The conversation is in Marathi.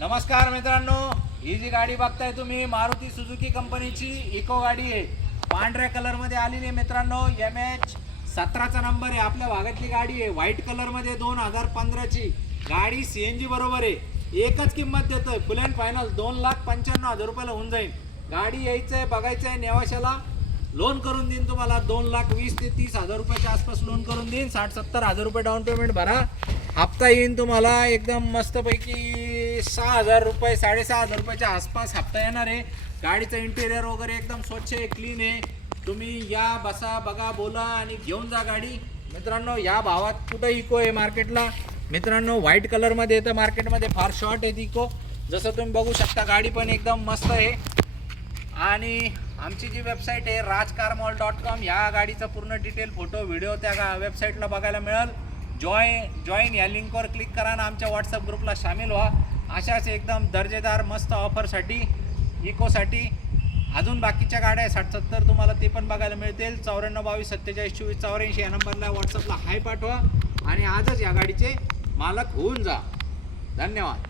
नमस्कार मित्रांनो, ही जी गाडी बघताय तुम्ही मारुती सुझुकी कंपनीची इको गाडी आहे. पांढऱ्या कलर मध्ये आलेली आहे मित्रांनो. MH17चा नंबर आहे. आपल्या भागातली गाडी आहे. व्हाईट कलर मध्ये 2015 ची गाडी. CNG बरोबर आहे. एकच किंमत देतोय फुल अँड फायनल 2,95,000 रुपयाला होऊन जाईल. गाडी यायचंय, बघायचंय, नेवाशाला लोन करून देईन तुम्हाला. 2,20,000 ते 30,000 रुपयाच्या आसपास लोन करून देईन. 60-70,000 रुपये डाऊन पेमेंट भरा. हप्ता येईन तुम्हाला एकदम मस्तपैकी 6,000 रुपये, 6,500 रुपयाच्या आसपास हप्ता येणार आहे. गाडीचं इंटेरियर वगैरे एकदम स्वच्छ आहे, क्लीन आहे. तुम्ही या, बसा, बघा, बोला आणि घेऊन जा गाडी. मित्रांनो, या भावात कुठं इको आहे मार्केटला. मित्रांनो, व्हाईट कलरमध्ये येतं मार्केटमध्ये, फार शॉर्ट आहे इको. जसं तुम्ही बघू शकता, गाडी पण एकदम मस्त आहे. आणि आमची जी वेबसाईट आहे rajcarmall.com, या गाडीचा पूर्ण डिटेल, फोटो, व्हिडिओ त्या वेबसाईटला बघायला मिळेल. जॉईन या लिंकवर क्लिक करा आणि आमच्या व्हॉट्सअप ग्रुपला सामील व्हा. अशाच एकदम दर्जेदार मस्त ऑफरसाठी, इकोसाठी अजून बाकीच्या गाड्या आहे 60-70 तुम्हाला ते पण बघायला मिळतील. 9422472484 या नंबरला व्हॉट्सअपला हाय पाठवा आणि आजच या गाडीचे मालक होऊन जा. धन्यवाद.